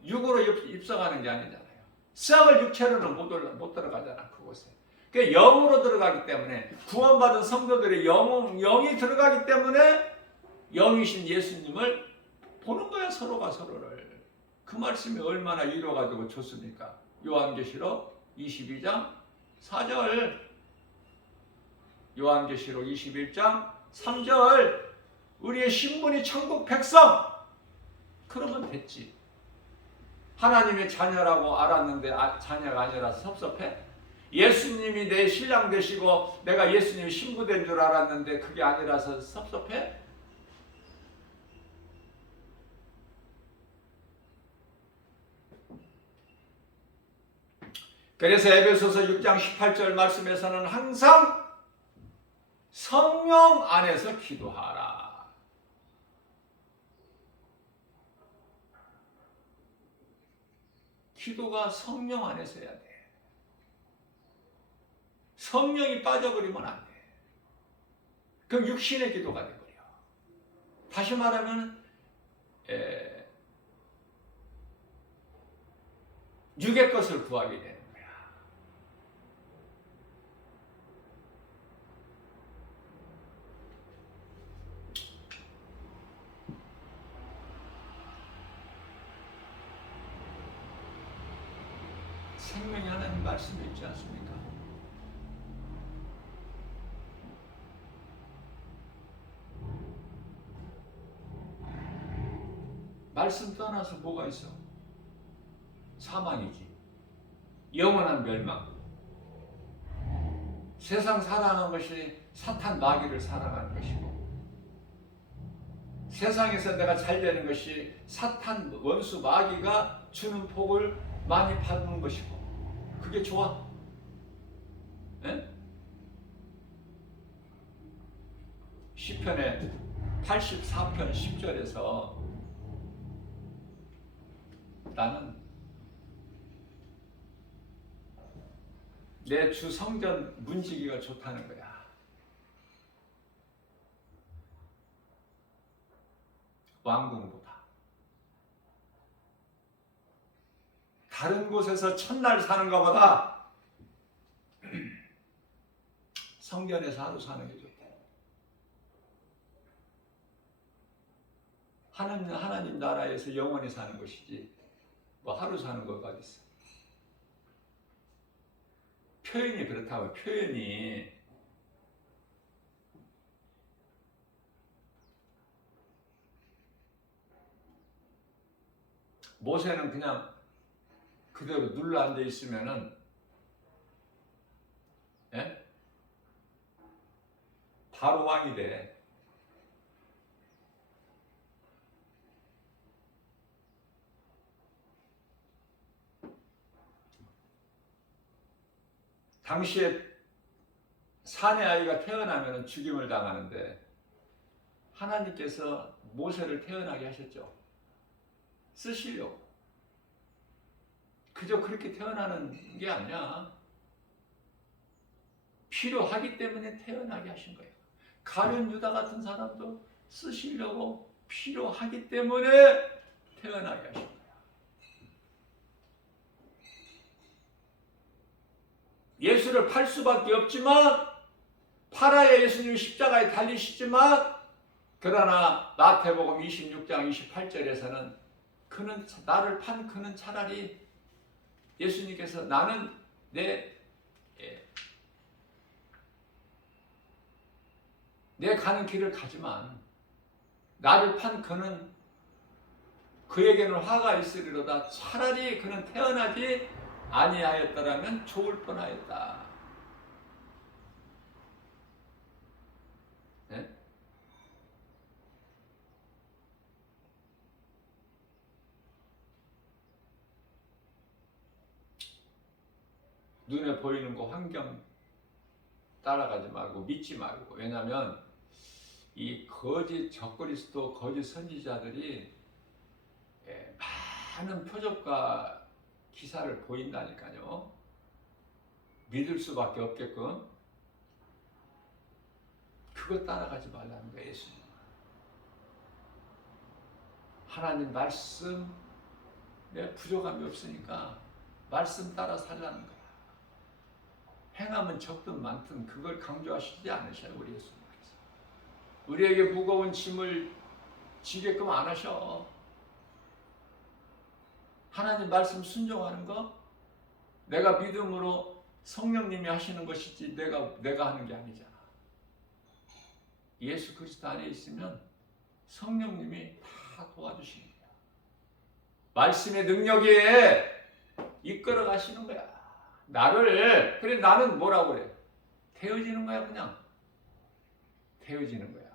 육으로 입성하는 게 아니잖아요. 썩을 육체로는 못 들어가잖아 그곳에. 그 영으로 들어가기 때문에 구원받은 성도들의 영이 들어가기 때문에 영이신 예수님을 보는 거야 서로가 서로를. 그 말씀이 얼마나 위로가 되고 좋습니까? 요한계시록 22장 4절 요한계시록 21장 3절 우리의 신분이 천국 백성 그러면 됐지. 하나님의 자녀라고 알았는데 자녀가 아니라서 섭섭해? 예수님이 내 신랑 되시고 내가 예수님이 신부된 줄 알았는데 그게 아니라서 섭섭해? 그래서 에베소서 6장 18절 말씀에서는 항상 성령 안에서 기도하라. 기도가 성령 안에서 해야 돼. 성령이 빠져버리면 안 돼. 그럼 육신의 기도가 돼버려. 다시 말하면 육의 것을 구하게 되는 거야. 생명이 하나님 말씀에 있지 않습니까? 말씀 떠나서 뭐가 있어? 사망이지. 영원한 멸망. 세상 사랑하는 것이 사탄 마귀를 사랑하는 것이고 세상에서 내가 잘 되는 것이 사탄 원수 마귀가 주는 복을 많이 받는 것이고 그게 좋아? 네? 시편의 84편 10절에서 나는 내 주 성전 문지기가 좋다는 거야. 왕궁보다. 다른 곳에서 첫날 사는 것보다 성전에서 하루 사는 게 좋다. 하나님 나라에서 영원히 사는 것이지 뭐 하루 사는 거가 어디 있어. 표현이 그렇다고. 표현이 모세는 그냥 그대로 눌러 앉아 있으면은 바로 왕이 돼. 당시에 사내 아이가 태어나면 죽임을 당하는데 하나님께서 모세를 태어나게 하셨죠. 쓰시려고. 그저 그렇게 태어나는 게 아니야. 필요하기 때문에 태어나게 하신 거예요. 가룟 유다 같은 사람도 쓰시려고 필요하기 때문에 태어나게 하신 거예요. 예수를 팔 수밖에 없지만 팔아야 예수님이 십자가에 달리시지만 그러나 마태복음 26장 28절에서는 나를 판 그는 차라리 예수님께서 나는 내 가는 길을 가지만 나를 판 그는 그에게는 화가 있으리로다. 차라리 그는 태어나지 아니하였더라면 좋을 뻔하였다. 네? 눈에 보이는 거 환경 따라가지 말고 믿지 말고. 왜냐하면 이 거짓 적그리스도 거짓 선지자들이 많은 표적과 기사를 보인다니까요. 믿을 수밖에 없게끔 그것 따라가지 말라는 거예요. 예수님. 하나님 말씀에 부족함이 없으니까 말씀 따라 살라는 거야. 행하면 적든 많든 그걸 강조하시지 않으셔요. 우리 예수님께서. 우리에게 무거운 짐을 지게끔 안 하셔. 하나님 말씀 순종하는 거 내가 믿음으로 성령님이 하시는 것이지 내가 하는 게 아니잖아. 예수 그리스도 안에 있으면 성령님이 다 도와주시는 거야. 말씀의 능력에 이끌어 가시는 거야. 그래 나는 뭐라고 그래? 태워지는 거야. 그냥 태워지는 거야.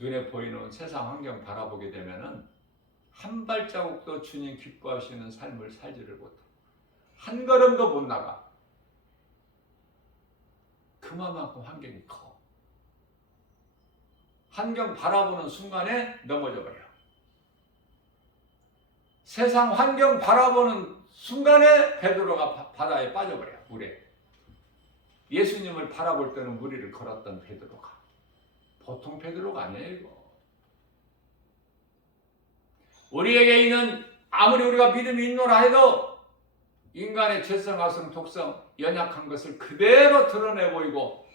눈에 보이는 세상 환경 바라보게 되면은 한 발자국도 주님 기뻐하시는 삶을 살지를 못해. 한 걸음도 못 나가. 그만큼 환경이 커. 환경 바라보는 순간에 넘어져 버려. 세상 환경 바라보는 순간에 베드로가 바다에 빠져버려. 물에. 예수님을 바라볼 때는 무리를 걸었던 베드로가 보통 베드로가 아니에요. 이거. 우리에게 있는 아무리 우리가 믿음이 있노라 해도 인간의 죄성, 악성, 독성, 연약한 것을 그대로 드러내 보이고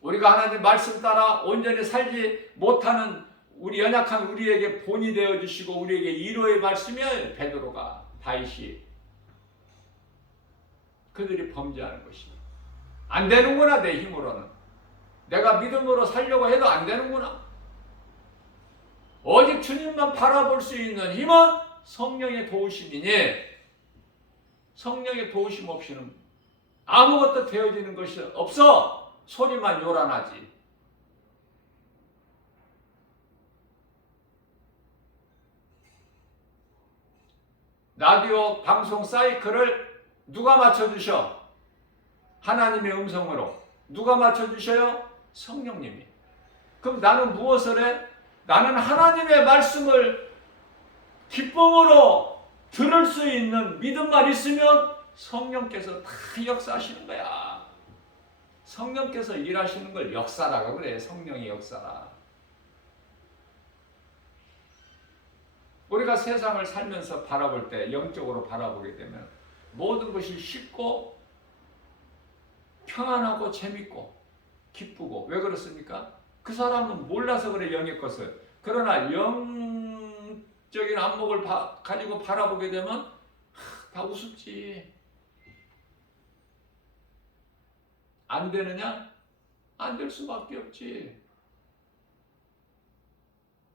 우리가 하나님 말씀 따라 온전히 살지 못하는 우리 연약한 우리에게 본이 되어주시고 우리에게 위로의 말씀이에요. 베드로가 다윗이 그들이 범죄하는 것이 안 되는구나. 내 힘으로는 내가 믿음으로 살려고 해도 안 되는구나. 오직 주님만 바라볼 수 있는 힘은 성령의 도우심이니 성령의 도우심 없이는 아무것도 되어지는 것이 없어. 소리만 요란하지. 라디오 방송 사이클을 누가 맞춰주셔? 하나님의 음성으로. 누가 맞춰주셔요? 성령님이. 그럼 나는 무엇을 해? 나는 하나님의 말씀을 기쁨으로 들을 수 있는 믿음만 있으면 성령께서 다 역사하시는 거야. 성령께서 일하시는 걸 역사라고 그래. 성령의 역사라. 우리가 세상을 살면서 바라볼 때 영적으로 바라보게 되면 모든 것이 쉽고 평안하고 재밌고 기쁘고. 왜 그렇습니까? 그 사람은 몰라서 그래. 영의 것을. 그러나 영적인 안목을 가지고 바라보게 되면 다 우습지. 안 되느냐? 안 될 수밖에 없지.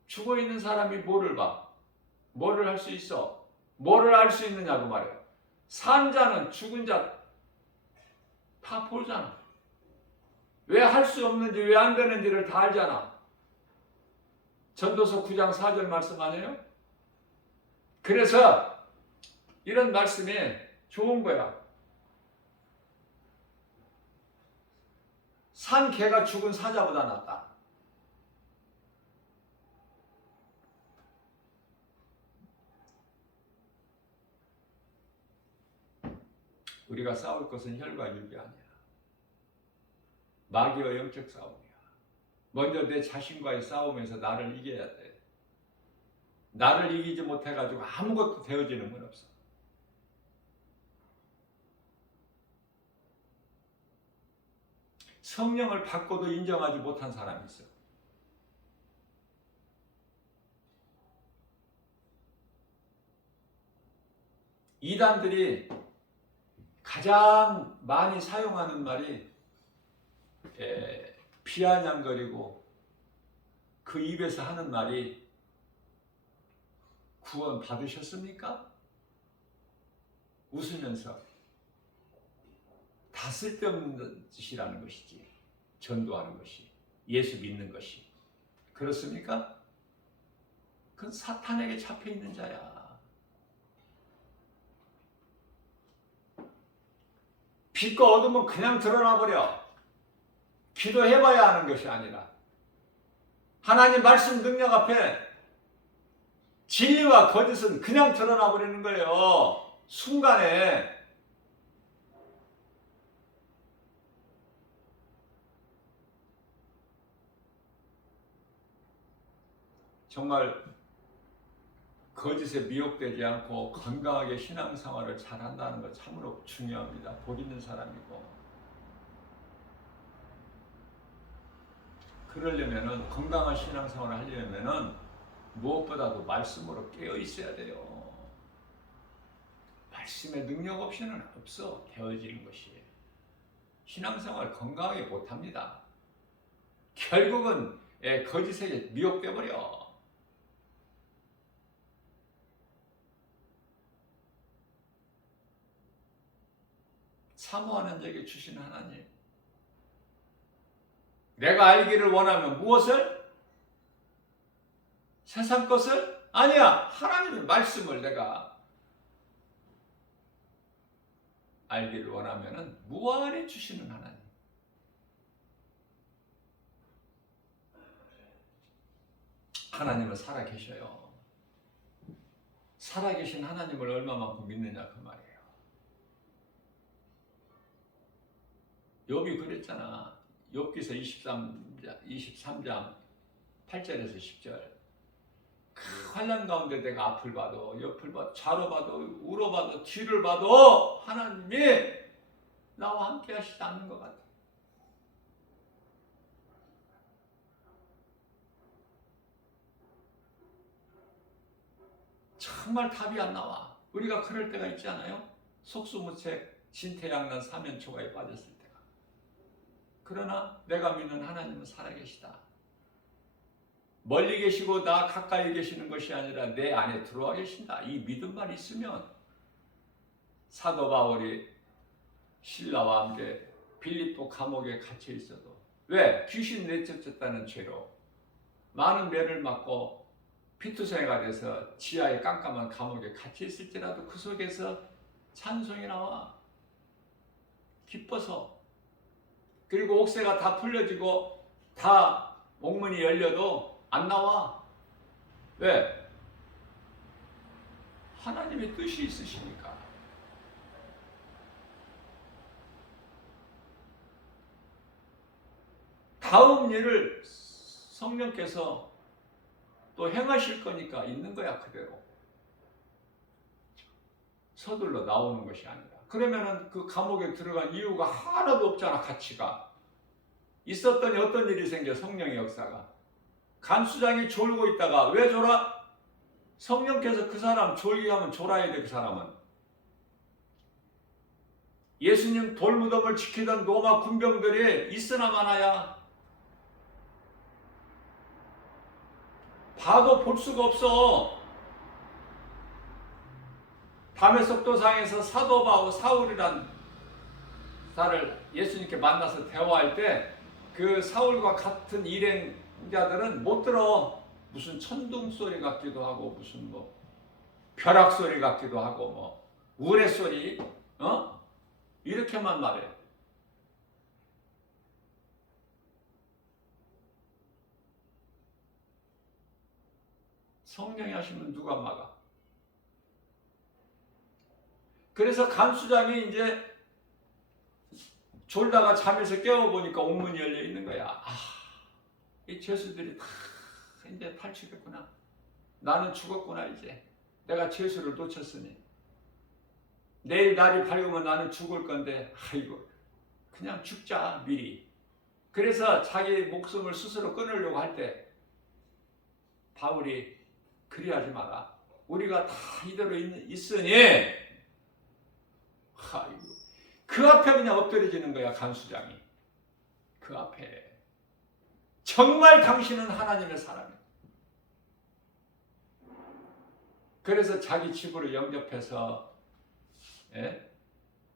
죽어있는 사람이 뭐를 봐? 뭐를 할 수 있어? 뭐를 알 수 있느냐고 말이야. 산 자는 죽은 자 다 보잖아. 왜 할 수 없는지 왜 안 되는지를 다 알잖아. 전도서 9장 4절 말씀 아니에요? 그래서 이런 말씀이 좋은 거야. 산 개가 죽은 사자보다 낫다. 우리가 싸울 것은 혈과 육이 아니야. 마귀와 영적 싸움이야. 먼저 내 자신과의 싸움에서 나를 이겨야 돼. 나를 이기지 못해가지고 아무것도 되어지는 건 없어. 성령을 받고도 인정하지 못한 사람이 있어. 이단들이 가장 많이 사용하는 말이 비아냥거리고 그 입에서 하는 말이 구원 받으셨습니까? 웃으면서 다 쓸데없는 짓이라는 것이지. 전도하는 것이, 예수 믿는 것이. 그렇습니까? 그건 사탄에게 잡혀 있는 자야. 빛과 어둠은 그냥 드러나 버려. 기도해봐야 하는 것이 아니라 하나님 말씀 능력 앞에 진리와 거짓은 그냥 드러나 버리는 거예요. 순간에. 정말 거짓에 미혹되지 않고 건강하게 신앙생활을 잘한다는 것 참으로 중요합니다. 복 있는 사람이고. 그러려면은, 건강한 신앙생활을 하려면은 무엇보다도 말씀으로 깨어 있어야 돼요. 말씀의 능력 없이는 없어. 되어지는 것이. 신앙생활 건강하게 못합니다. 결국은 거짓에 미혹돼 버려. 사모하는 자에게 주시는 하나님. 내가 알기를 원하면 무엇을? 세상 것을? 아니야. 하나님의 말씀을 내가 알기를 원하면 무한히 주시는 하나님. 하나님은 살아계셔요. 살아계신 하나님을 얼마만큼 믿느냐 그 말이에요. 욥이 그랬잖아. 욥기서 23장 8절에서 10절. 그 환난 가운데 내가 앞을 봐도 옆을 봐도 좌로 봐도 우로 봐도 뒤를 봐도 하나님이 나와 함께 하시지 않는 것 같아. 정말 답이 안 나와. 우리가 그럴 때가 있지 않아요? 속수무책, 진퇴양난, 사면초가에 빠졌을 때가. 그러나 내가 믿는 하나님은 살아계시다. 멀리 계시고 나 가까이 계시는 것이 아니라 내 안에 들어와 계신다. 이 믿음만 있으면 사도 바울이 신라와 함께 빌립보 감옥에 갇혀 있어도 왜? 귀신 내쫓았다는 죄로 많은 매를 맞고 피투성이가 돼서 지하의 깜깜한 감옥에 갇혀 있을지라도 그 속에서 찬송이 나와. 기뻐서. 그리고 옥새가 다 풀려지고 다 옥문이 열려도 안 나와. 왜? 하나님의 뜻이 있으시니까. 다음 일을 성령께서 또 행하실 거니까 있는 거야, 그대로. 서둘러 나오는 것이 아니라. 그러면은 그 감옥에 들어간 이유가 하나도 없잖아, 가치가. 있었더니 어떤 일이 생겨, 성령의 역사가. 간수장이 졸고 있다가 왜 졸아? 성령께서 그 사람 졸게 하면 졸아야 돼. 그 사람은 예수님 돌무덤을 지키던 로마 군병들이 있으나 마나야. 봐도 볼 수가 없어. 담의 속도상에서 사도 바울 사울이란 자를 예수님께 만나서 대화할 때 그 사울과 같은 일행자들은 못 들어. 무슨 천둥 소리 같기도 하고 무슨 뭐 벼락 소리 같기도 하고 뭐 우레 소리 이렇게만 말해. 성령이 하시면 누가 막아? 그래서 간수장이 이제 졸다가 잠에서 깨워보니까 옥문이 열려 있는 거야. 이 죄수들이 다 이제 탈출했구나. 나는 죽었구나. 이제 내가 죄수를 놓쳤으니 내일 날이 밝으면 나는 죽을 건데 아이고 그냥 죽자 미리. 그래서 자기 목숨을 스스로 끊으려고 할 때 바울이 그리하지 마라. 우리가 다 이대로 있으니 아이고, 그 앞에 그냥 엎드려지는 거야, 간수장이. 그 앞에. 정말 당신은 하나님의 사람이야. 그래서 자기 집으로 영접해서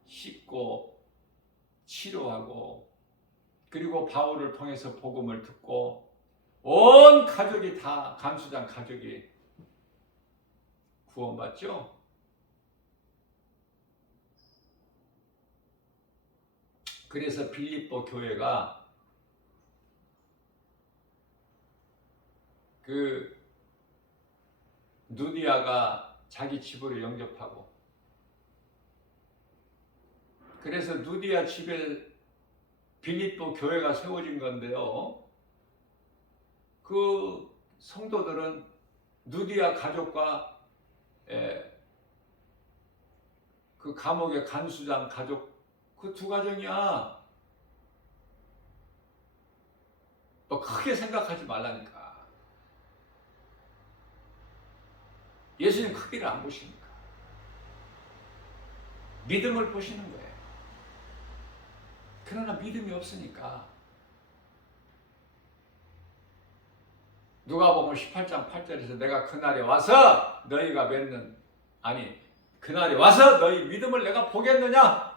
씻고 치료하고, 그리고 바울을 통해서 복음을 듣고 온 가족이 다, 간수장 가족이 구원받죠. 그래서 빌립보 교회가 그 누디아가 자기 집으로 영접하고, 그래서 누디아 집에 빌립보 교회가 세워진 건데요. 그 성도들은 누디아 가족과 그 감옥의 간수장 가족, 그 두 가정이야. 뭐 크게 생각하지 말라니까. 예수님 크기를 안 보시니까. 믿음을 보시는 거예요. 그러나 믿음이 없으니까. 누가복음 18장 8절에서 내가 그날에 와서 너희가 맺는, 아니 그날에 와서 너희 믿음을 내가 보겠느냐?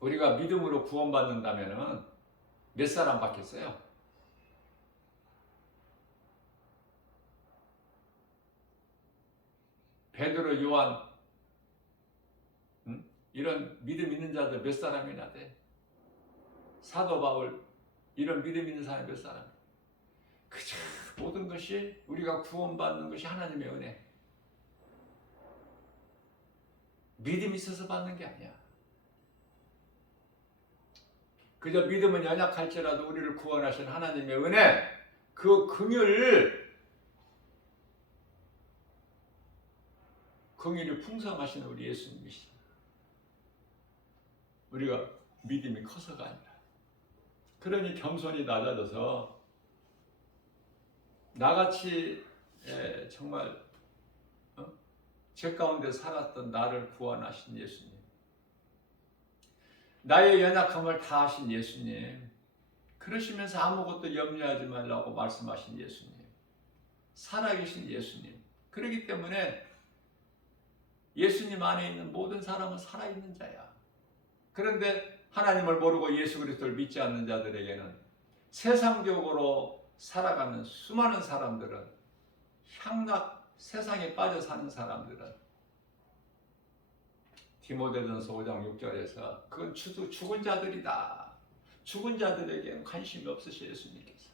우리가 믿음으로 구원받는다면은 몇 사람 받겠어요? 베드로, 요한, 이런 믿음 있는 자들 몇 사람이나 돼? 사도 바울, 이런 믿음 있는 사람이 몇 사람? 그저 모든 것이, 우리가 구원받는 것이 하나님의 은혜. 믿음이 있어서 받는 게 아니야. 그저 믿음은 연약할지라도 우리를 구원하신 하나님의 은혜, 그 긍휼이 풍성하신 우리 예수님이시다. 우리가 믿음이 커서가 아니라. 그러니 겸손히 낮아져서 나같이 정말 죄 가운데 살았던 나를 구원하신 예수님, 나의 연약함을 다 하신 예수님, 그러시면서 아무것도 염려하지 말라고 말씀하신 예수님, 살아계신 예수님. 그렇기 때문에 예수님 안에 있는 모든 사람은 살아있는 자야. 그런데 하나님을 모르고 예수 그리스도를 믿지 않는 자들에게는, 세상적으로 살아가는 수많은 사람들은, 세상에 빠져 사는 사람들은, 디모데전서 5장 6절에서 그건 죽은 자들이다. 죽은 자들에게는 관심이 없으셔 예수님께서.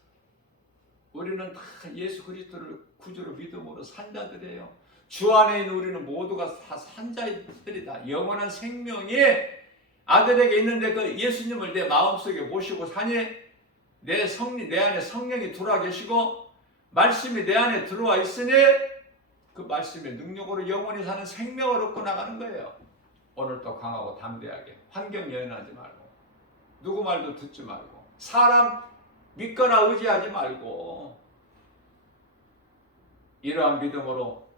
우리는 다 예수 그리스도를 구주로 믿음으로 산 자들이에요. 주 안에 있는 우리는 모두가 다 산 자들이다. 영원한 생명이 아들에게 있는데 그 예수님을 내 마음속에 모시고 사니, 내 안에 성령이 들어와 계시고 말씀이 내 안에 들어와 있으니 그 말씀의 능력으로 영원히 사는 생명을 얻고 나가는 거예요. 오늘도 강하고 담대하게, 환경 예언하지 말고, 누구 말도 듣지 말고, 사람 믿거나 의지하지 말고, 이러한 믿음으로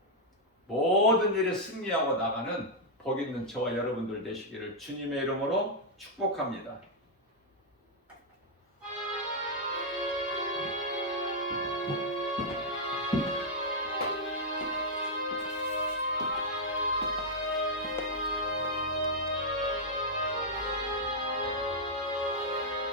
모든 일에 승리하고 나가는 복 있는 저와 여러분들 되시기를 주님의 이름으로 축복합니다.